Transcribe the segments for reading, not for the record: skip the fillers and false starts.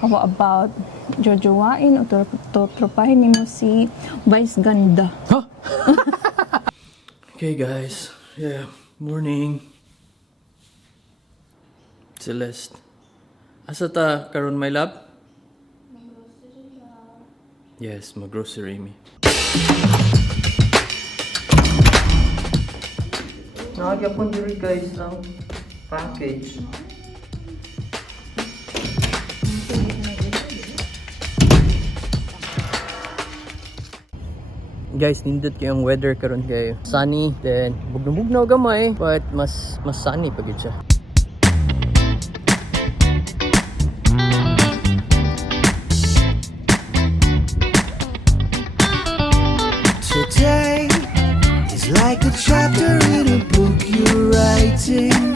How about jojowain o tropahin mo si Vice Ganda? Huh? Okay guys, yeah, morning. Celeste. Asa ta karon my love? Yes, mag-grocery me. Nakagapon diri guys ang package. Guys, nindot kayong weather karon kay sunny, then bugnaw-bugnaw gamay, but mas sunny pag siya. Today is like a chapter in a book you're writing.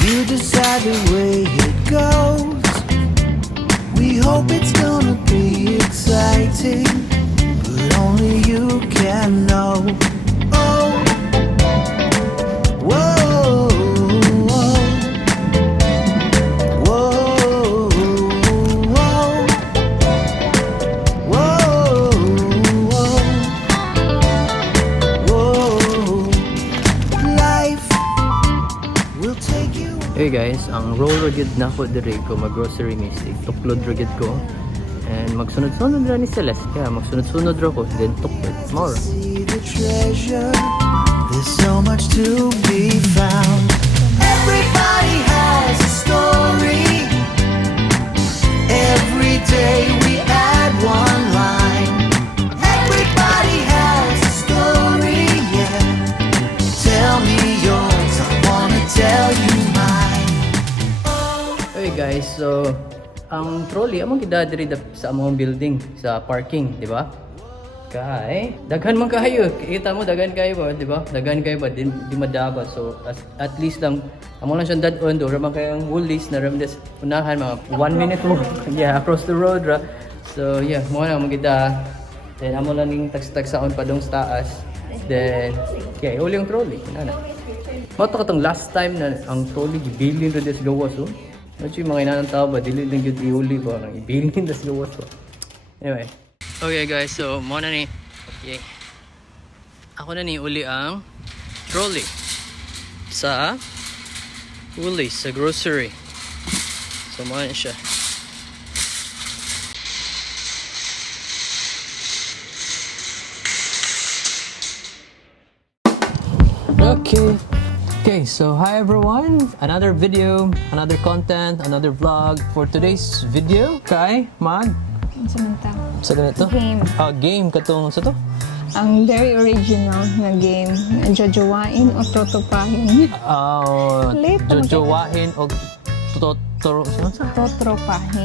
You decide the way it goes. We hope it's gonna be exciting, but only you can know. Oh, whoa, whoa, whoa, whoa, whoa. Life will take you. Hey guys, ang roll ragid na ko diri ko mag-grocery mistig. Tuklod ragid ko. And magsunod-sunod ra ni Celeste. Kaya magsunod-sunod ra ko, then tuklod. More. See the treasure. There's so much to be found. Everybody has a story. Every day we add one line. Everybody has a story, yeah. Tell me yours, I wanna tell you mine. Hey guys, so ang trolley among gidadiri sa among building sa parking, di ba? Kay daghan man kayo. Kita mo daghan kayo ba, di ba? Daghan kayo ba di madaba. So at least lang amo lang siyang dadon do ra man kayong Woolies na ram des unahan mga 1 minute mo. Yeah, across the road ra. So yeah, mo na magida. Then amo lang ning tagsaon pa dong sa taas. Then okay, uli yung trolley. Ana. Mo to katong last time na ang trolley gibilin ra des gawas oh. Actually, mga inanang tao ba, dili lang yun iuli ba, nang ibilin das gawas ba. Anyway. Okay guys, so muna ni, okay. Ako na ni uli ang trolley sa Woolies, sa grocery. So muna na siya. Okay, so hi everyone, another video, another content, another vlog. For today's video, kay Samanta. sa ganito? Game. Game katong sa to? Ang very original na game na jojowain o trotropahin. Late naman Jojowahin o totropahin.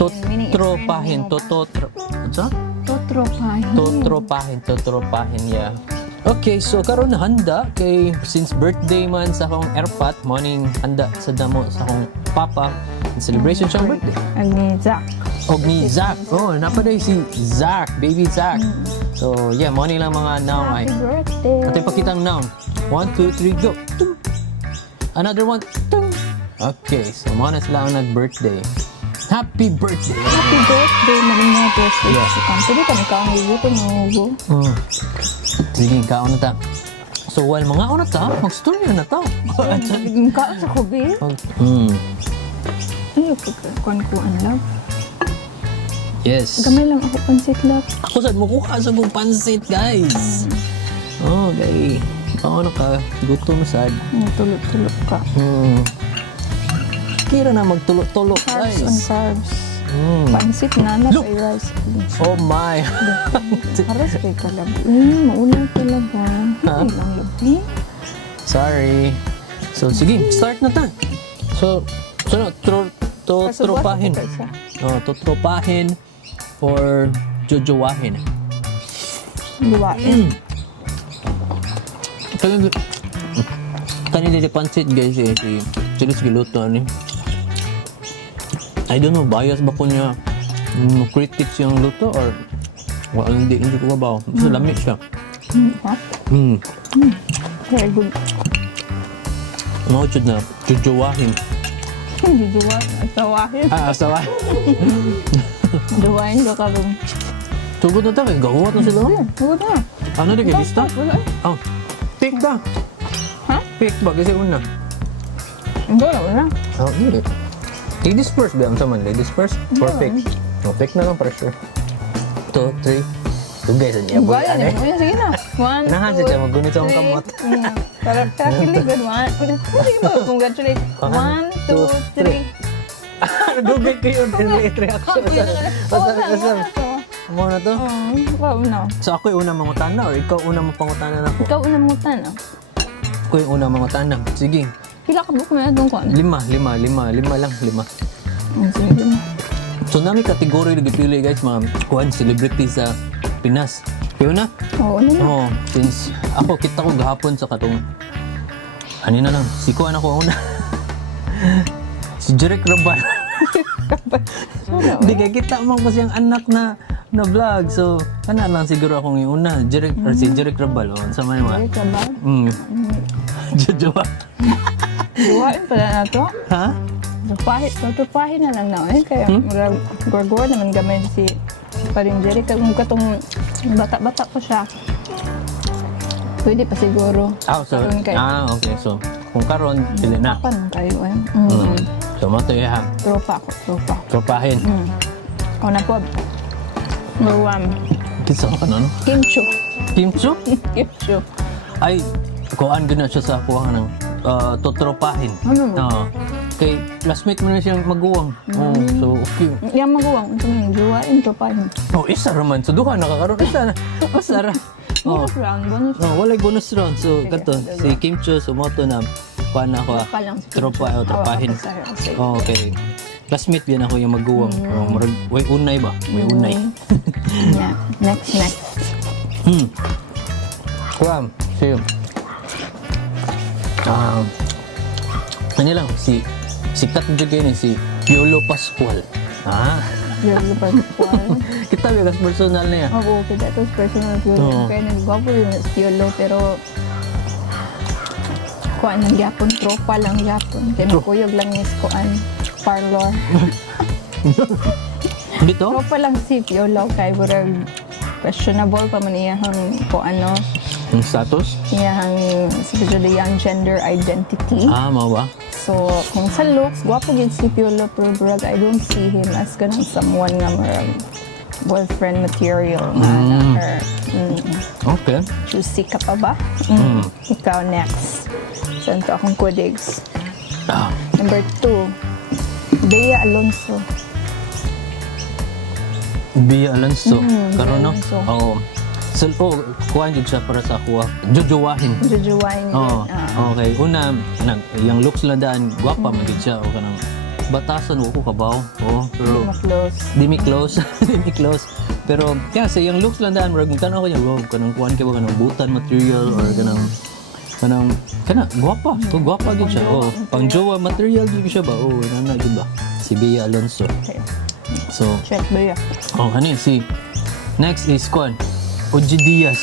Totropahin. Totropahin, yeah. Okay, so karon na handa kay since birthday man sa akong airpat, morning handa sa damo sa akong papa. Celebration siyang birthday. Ang ni Zach. Og ni Zach. Oh, napaday si Zach, baby Zach. So, yeah, morning lang mga noun ay. Happy birthday. At ipakita ang noun. 1, 2, 3, go. Tung. Another one. Tung. Okay, so muna sila ang nag-birthday. Happy birthday! Happy birthday, maling mga birthday. Yeah. Sa kanto, di ka nagkaangugo, nangugo. Sige, kaon na ta. So, while mga una ta, mag-story na ta. Biging ka sa kubi. Ano yung pagkakuan ko, ang love? Yes. Gamay lang ako pansit, love. Ako saan mo kuha sa kong pansit, guys. Okay. Paano ka? Gutom sad. Tulog-tulog ka. Kira na magtulog-tulog, Carbs on guys. carbs. Pansit na na kay rice. Oh my. Haras kay kalab. Maulang talaga. Hindi lang labi. Sorry. So, sige, start na ta. So tropahin. Totropahin or jojowahin. Luwain. Kanina di pansit guys si Chilis giluto ni. I don't know, bias ba ko niya critics yung luto or well, hindi ko ba. Basta lamig siya. What? Very good. Mauchod na jojowahin. Jujuan, asawahin. Asawa. Juwain ka ka rin. Tugod na tayo, gawat na sila. Huwag na. Ano di kayo lista? Wala. Oh, pick da. Ha? Pick ba kasi una. Wala. Oh, hindi. Ladies first ba? Ang saman, ladies first? Or pick? Oh, pick na lang pressure. 2, 3. Tugay sa niya. Wala na. Sige na. 1, 2, Nahan siya, magunit sa akong kamot. Para kakiligod. Hindi mo. Congratulate. 1, 2, 3. Dugay ko yun. Delayed reaction. Asam. Mo na to? Wow, no. So ako yung unang mangutana or ikaw unang mapangutana na ako? Ikaw unang mutan, no? Ako yung unang mangutana. Sige. Pila ka book na itong kuwan? 5 lang. Sige na. So nami kategory na gipili guys, mga kuan celebrity sa Pinas. Yun na? Oo, ano na? Oo, since ako kita ko gahapon sa katong ano na lang, si kuan ako una. Si Jeric Rabal. Di kay kita mo kasi ang anak na vlog. So, kana lang siguro akong yung una. Si Jeric Rabal. O, sa mga Ay, ka ba? Jojowa. Duwain pala na to. Ha? Tupahin na lang na eh. Kaya gurgura naman gamay si Parinjeri. Kung katong bata-bata ko siya, pwede pa siguro. So, Karon kay- okay. So, kung karon, pili na. Ako nang kayo eh. So, mato ha. Tropa ako, tropa. Tropahin. Ako na po. Number 1. Kisa ka nun? Kimchu. Kimcho? Kimchu. Ay, kuhaan gina siya sa kuha ng tutropahin. Oo. Kay classmate mo na siyang maguwang. So, okay. Yang maguwang. Ito mo yung duwain, tropahin. Isa raman. So, duha nakakaroon. Isa na. Masara. Bonus round, bonus round. Walay bonus round. So, kato. Si Kim Cho, sumoto na. Kuhaan na ako. Tropa lang. Tropahin. Oh, Okay. Classmate yan ako yung maguwang. Way unay ba? Way unay. Yeah. Next. Kuhaan. Ano lang, sikat juga ni si Piolo Pascual. Yung Pascual. Kita bigas personal na yan. Oo, kita ito personal Oo. Piolo. Kaya nagwapo yung Piolo, pero kuan ng Japon, tropa lang Japon. Kaya magkuyog lang yung kuan, parlor. Dito? Tropa lang si Piolo, kaya burag questionable pa man iyahang kuan no. Yung status? Iyahang especially yung gender identity. Mau ba? So, kung sa looks, gwapo din si Piolo, pero brag, I don't see him as ganang someone nga marang boyfriend material nga na her. Okay. Juicy ka pa ba? Ikaw next. Saan to akong kudigs? Number 2, Bea Alonso. Bea Alonso. Karon no? Alonso. Oo. So, kuhaan yun siya para sa kuha. Jojowahin. Jujuwain Oo. yun. Okay. Una, yung looks lang daan, guwapa magid siya. O kanang batasan, ko kabaw. Oo. Pero, Close. Dimi close. Dimi close. Pero, kasi yung looks lang daan, marag magtanaw ko niya, wow, kanang kuhaan ka ba, kanang butan material, or guwapa. So, guwapa yun siya. Oh, pang jowa material yun siya ba? Oh, nana, yun ba? Si Bea Alonso. Okay. So, Check Bea. kanin, next is Kwan. Oji Diaz.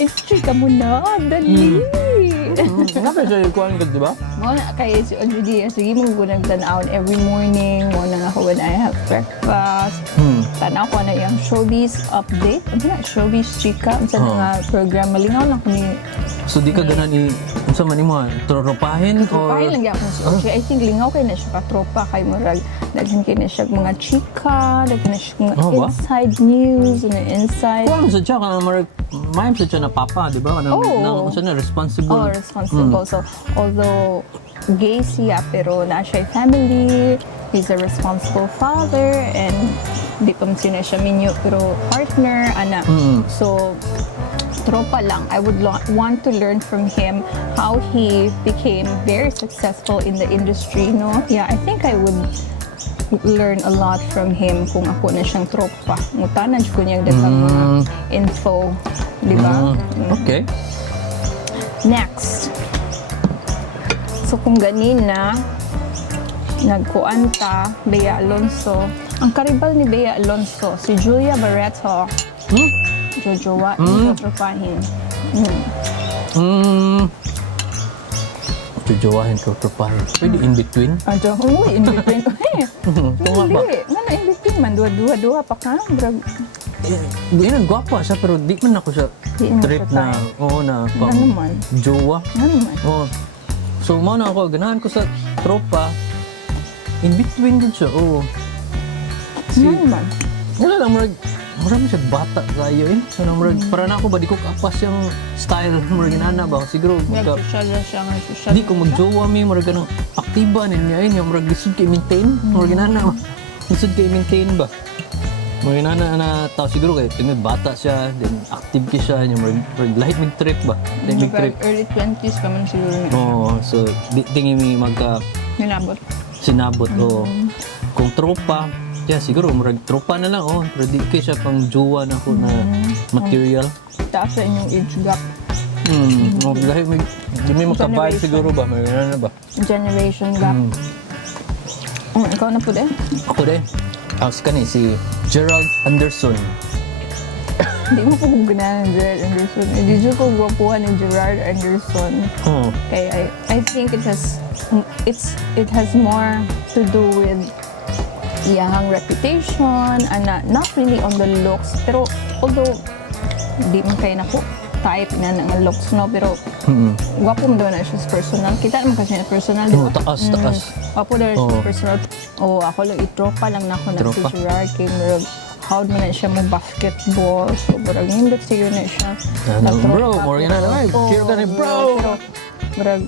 It's chika mo na. Dali. Nakapit siya yung Kwan ka, di ba? Mo na kay si Ojo Diaz. Sige mo gunag tanaw every morning. Mo na ako when I have breakfast. Tanaw ko na yung showbiz update. Ano na? Showbiz chika. Sa mga program. Malingaw lang ko ni... So di ka ganan unsa man imo tropahin or Tropahin lang yapon si Ojo. I think lingaw kay na siya katropa. Kay Murag. Daghan kay na siya mga chika. Daghan na siya mga ba? inside news. Inside... Kuwan sa siya ka may sa siya na papa, di ba? Oo. Sa na responsible. Responsible. So, although gay siya, pero na siya family, he's a responsible father, and di pa sina siya minyo, pero partner, anak. So, tropa lang. I would want to learn from him how he became very successful in the industry, no? Yeah, I think I would learn a lot from him kung ako na siyang tropa. Ngutanan ko niyang dagang mga info, di ba? Okay. Next. So kung ganin na nagkuanta Bea Alonso, ang karibal ni Bea Alonso, si Julia Barreto, jojowa, jotropahin. Jojowahin ka tropahin. Pwede in between. Aja, in between. Eh, Tunga ba? hindi. Nga in between man. Dua pa ka. Brag, Di na gwapa siya pero di man ako siya Di mo trip siya na na pang Ano man? jowa. ano man. Oh. So mo na ako ganahan ko sa tropa. In between din siya. Oh. Ano man. Wala lang marami siya bata kayo eh. So na para na ako ba di ko kapas yung style murag inana ba siguro magka Nag-social na siya nga. Social di ko magjowa mi murag ganang aktiba niya yun yung murag lisod kay maintain murag inana ba. Lisod kay maintain ba. Murag inana na tao siguro kay tingin bata siya then active ki siya yung murag light mag trip ba. Light mag trip. Early 20s pa man siguro niya. Oh, so di tingin mi magka Nilabot. sinabot o kung tropa siguro murag tropa na lang oh pero di kay siya pang jowa na ako na material Taas sa inyong age gap. dahil di may makabayad Generation. siguro ba may na ba Generation gap. Ikaw na po din? ako din si kani si Gerald Anderson Hindi mo po kung ganahan ng Gerard Anderson. Hindi dyan ko gwapuhan ng Gerard Anderson. oh Kaya I think it has more to do with iyang reputation and not really on the looks, pero although di man kayo nako type na ng looks no, pero gwapo mo daw na siya sa personal. Kita naman kasi na personal, di ba? taas Gwapo daw siya Oo. sa personal. Ako lang itropa lang na ako na si Tropa. Gerard kay Murag. How man na siya mo basketball, so murag nindot siguro na siya. bro more yan na cheer ka ni bro Pero murag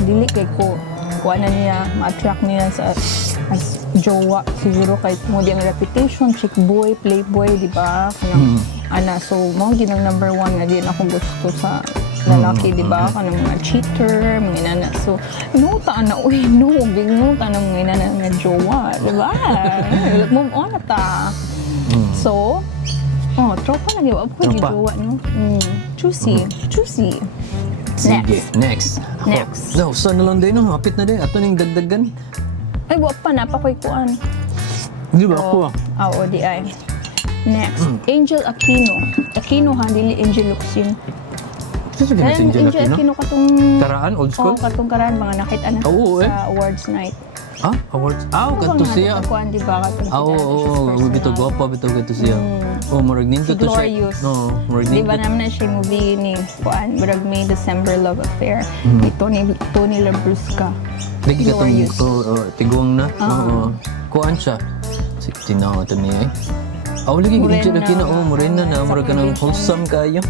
dili kay ko kuha na niya, ma-attract niya sa as jowa siguro kay mo di ang reputation, chick boy, playboy, di ba? Ana, so mo ginang number 1 nga di na ako gusto sa lalaki, di ba? Kanang mga cheater, mga inana. So, inuta na, uy, no, ginuta na mga inana nga jowa, di ba? Move on na ta. So, tropa lagi, wala ko Tropa. jowa, no? Choosy. sige next Next. no saan na lang din no hapit na din ato ning dagdagan Ay, wa pa na, pa ko'y kuan. di ba ako Oo, di ay. Next, Angel Aquino. Aquino ha, dili Angel Luxin. kasi sige na si Angel Aquino Aquino katong... karaan old school katong karaan, mga nakita na Oo, sa awards night. awards kadto siya Kuan, di ba? Katong oo bitaw gwapa bitaw kadto siya murag ninto Si to siya Glorious. no murag Di ninto ba naman na siya movie ni Kuan, Murag May December Love Affair. Ni Tony Labrusca. lagi ka Glorious. tiguang na oo kuan siya tinaw to niya lagi Morena. Angel Aquino morena na murag kanang wholesome kayo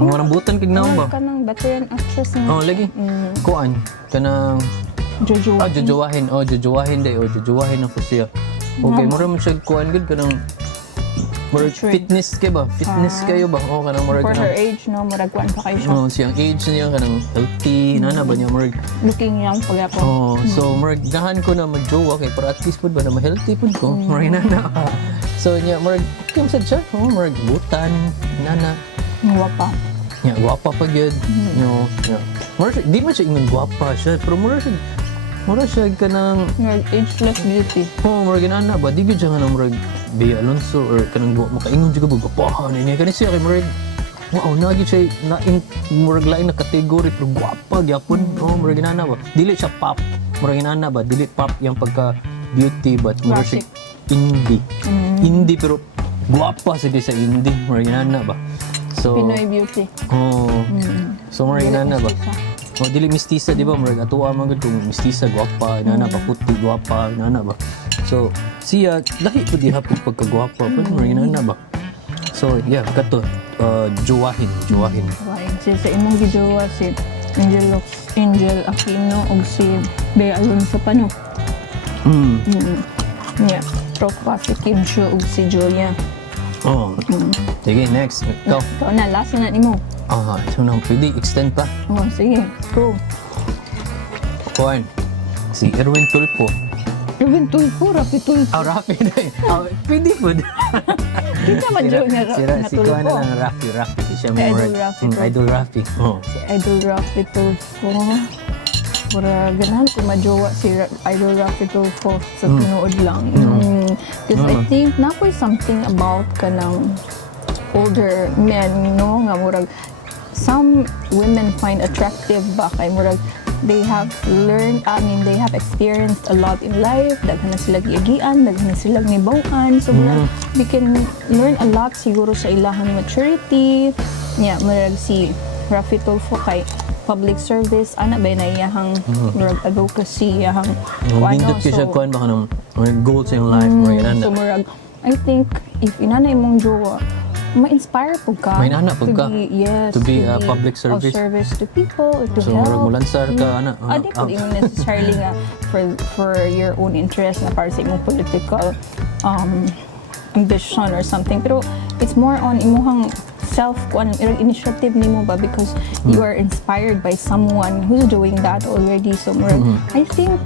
mga rambutan kig naon ba Kanang veteran actress na lagi kuan kanang Jojo. jojowahin day jojowahin ako siya okay mura man siya kuan gud kanang murag True. fitness kayo ba kanang murag For her kanang age, no? Murag kuan pa kayo siya. siyang age niya kanang healthy nana ba niya murag Looking young pagyapo. so murag gahan ko na magjowa kay para at least pud ba na ma-healthy pud ko murag nana so niya murag okay sad siya murag butan nana Guwapa. nya gwapa pa gyud no murag di man siya ingon gwapa siya pero murag siya kanang Murag ageless beauty. murag inana ba di gyud siya nga murag Bea Alonso or kanang makaingon jud ko gapahan niya kani siya kay murag wow nagi siya na murag lain na kategory pero gwapa gyapon murag inana ba dili siya pop murag inana ba dili pop yang pagka beauty but murag siya indie pero gwapa sige sa indie murag inana ba so Pinoy beauty. so murag inana ba dili mistisa di ba murag atuwa man gud kung mistisa gwapa inana ba puti gwapa inana ba so siya lahi pud diha pud pagkagwapa pud murag inana ba so yeah kato jowahin Right. Sa imong gijowa si Angel Aquino ug si Bea Alonso pa no. Yeah. Tropa si Kim Chiu ug si Julia. sige next ikaw Ikaw na, last na nimo. so nang pwede extend pa Sige. Go. kuan si Erwin Tulfo Ruben Tulfo, Rafi Tulfo. Rafi na pwede pud Kita man dyan na si kuan na Tulfo. lang Rafi siya Si Idol murag Rafi Tulfo. Idol Rafi Si Idol Rafi Tulfo. Para ganahan ko majowa si Idol Rafi Tulfo sa tinuod lang. Because I think napoy something about kanang older men, no? Nga murag some women find attractive ba kay murag they have they have experienced a lot in life. Daghan na sila giagian, daghan na sila nibawan. So, they can learn a lot siguro sa ilahang maturity. Yeah, murag si Rafi Tulfo kay public service, ana ba na iyahang murag advocacy, iyahang Hindot kayo siya kuhan baka ng goals in life, mga so inana. murag, I think, if inanay mong jowa, ma-inspire po ka. May inana po to ka. be- Yes. To be a public service. Of service to people, or to So, help. murag mulansar ka, ana. Di po yung necessarily nga for your own interest na para sa imong political ambition or something. Pero it's more on imuhang self initiative nimo ba because you are inspired by someone who's doing that already. So murag, I think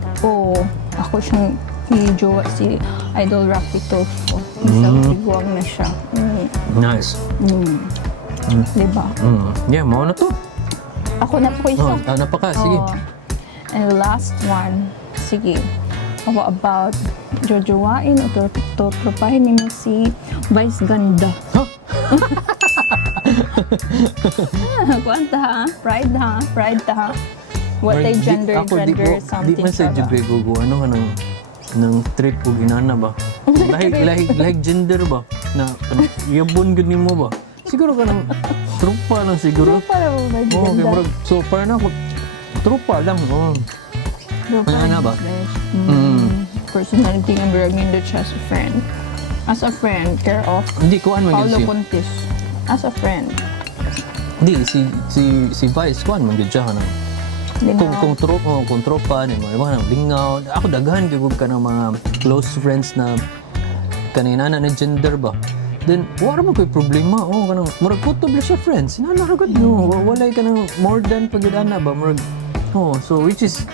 ako siyang i-jowa si Idol Rafi Tulfo. Self-tiguang na siya. Nice. Diba? Yeah, mau na to. Ako na po isa. Napaka, sige. And the last one, sige. Ako about jojowain o tropahin nimo si Vice Ganda. Huh? Kuanta ha? Pride ha? Pride ta ha? What ay gender, something. Di man sa jugay gugu, ano ka ng trip o ginana ba? Like gender ba? Na yabon gani mo ba? Siguro ka ng trupa lang siguro. Para mo Vice Oo, Ganda. okay, so parang ako, trupa lang. Oh. Ano ba? Personality nga biragin doon siya as a friend. As a friend, care of Hindi ko ano Paulo siya. Contis. As a friend. Hindi, si Vice, kuhan man gud siya ka ng kung tropa ni mo, iba nang lingaw. Ako daghan kay ka ng mga close friends na kanina na gender ba. Then wala mo koy problema. Oh, kanang murag kutob lang siya friends. Sinana ra gud no. Walay ka ng more than pagidana ba murag. Oh, so which is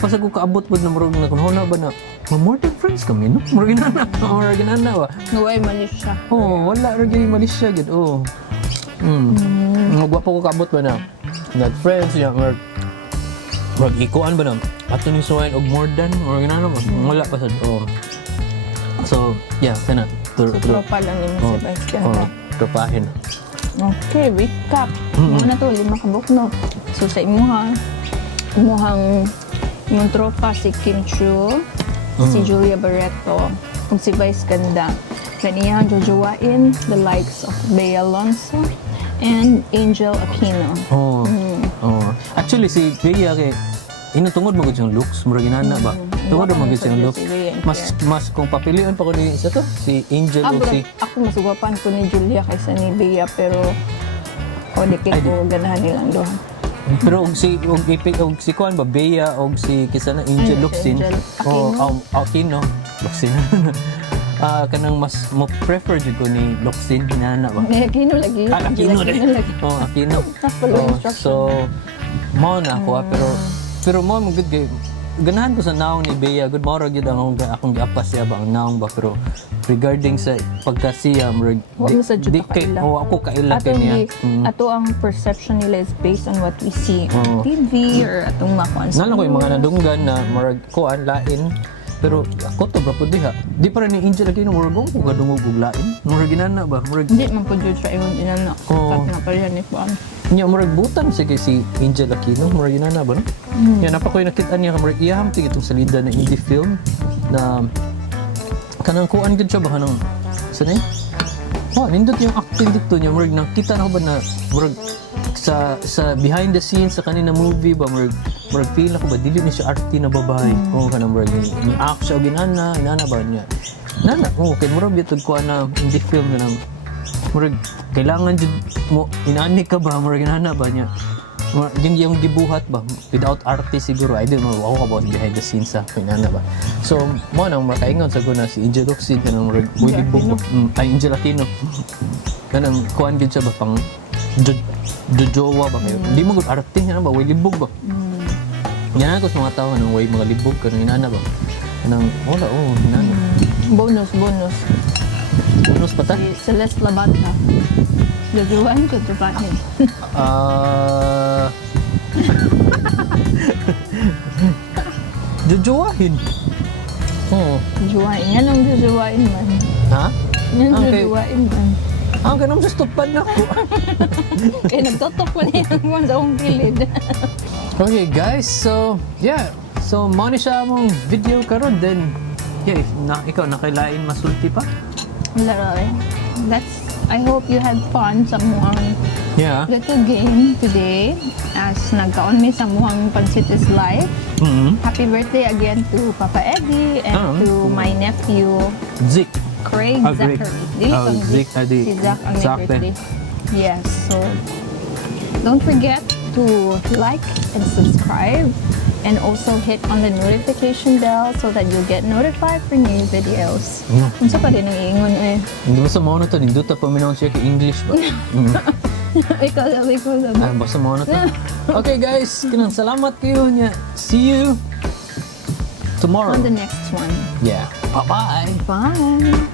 pasag ko kaabot pud na murag na kunhona ba na more than friends kami no. Murag ginana ba. Huwag malis siya. Oh, wala ra gyud malis siya gud. Oh. Magwapo ko kaabot ba na. Not friends ya murag mag-ikuan ba na? Ato ni Suwain og more than or ginano ba? Wala pa sad. Oh. So, yeah, kana. So, tropa lang yun si Vice Ganda. Tropahin. Okay, recap. Muna to, 5 ka book, no? So, sa imong tropa si Kim Chiu, si Julia Barreto, ug si Vice Ganda. Kaniyang jojowain the likes of Bea Alonso and Angel Aquino. Oh. Oh. Actually si Bea kay inutungod mo gud yung looks, murag inana ba? Tungod mo gud yung looks. Mas kung papilion pa ko ni isa to, si Angel o si Ako masugapan ko ni Julia kaysa ni Bea, pero di kay ko ganahan nilang doon. pero og si kuan ba Bea og si kisa na Angel Luxin Angel o Aquino Luxin. Kanang mas mo prefer jud ko ni Luxin inana ba? Aquino lagi. Aquino Aquino lagi. Oh, Aquino. Follow instruction. So, mao na ako pero mao mo good kay ganahan ko sa naong ni Bea, good mao ra gyud ang akong giapas siya ba ang naong ba, pero regarding sa pagkasiya murag Wa mo sa jud kaila. ako kaila kay niya. Ato ang perception nila is based on what we see on TV or atong makuan sa Nala ko yung mga nadunggan na murag kuan lain. Pero ako to bra pud diha. Di para ni Angel Aquino murag ko gadungog og lain. Murag ginana ba? Murag Hindi man po jud siya ingon inana. Oo. Kat na pala ni Juan. niya murag butan sige si Angel Aquino murag ginana ba no? Yan napa ko nakita niya murag iyaham tig itong salida na indie film na kanang kuan gid siya ba kanang sanay? Oh, nindot yung acting dito niya murag nakita na ko ba na murag sa behind the scenes sa kanina movie ba murag feel ako ba dili ni siya arty na babae. Oh kanang murag ni act siya og inana ba niya. Nana, kay murag bitud ko na indie film na nang murag kailangan jud mo inani ka ba murag inana ba niya. Yung gibuhat ba without artist siguro I don't know ako about behind the scenes sa inana ba. So mo nang makaingon sa guna si Angel Oxid kanang murag wilibog ay Angel Aquino. Kanang kuan gid siya ba pang jojowa ba kayo. Di mo gud artist na ba wilibog ba. Yan ako sa mga tao nang way mga libog kanang inana ba. Kanang wala inana. Bonus. Bonus pa ta? Si Celeste Labanta. Jajuan ko trupahin. Jojowahin. Oo. Jajuan. Yan ang jajuwain man. Ha? Yan ang Okay. jajuwain man. Ang ganun sa stupad na ko. Kaya nagtotok ko na yung sa akong gilid. Okay guys, so yeah. So mo ni siya mong video karon then yeah, if ikaw nakailain masulti pa. Literally. I hope you had fun sa muhang Yeah. little game today as nagkaon mi sa muhang Pansit is Life. Mm-hmm. Happy birthday again to Papa Eddie and to my nephew Zik. Craig Ah, Craig. Zachary. Dili Oh, pang Zik, di. Si Zach ang may Zach din. birthday. Yes, so don't forget to like and subscribe and also hit on the notification bell so that you'll get notified for new videos. Unsa pa din ang iingon eh. Hindi mo sa mo na to, ninduta pa minawon siya kay English ba? Ikaw sabi ko sabi. Ah, basta mo na to. Okay guys, kinang salamat kayo niya. See you tomorrow. On the next one. Yeah. Bye-bye. Bye!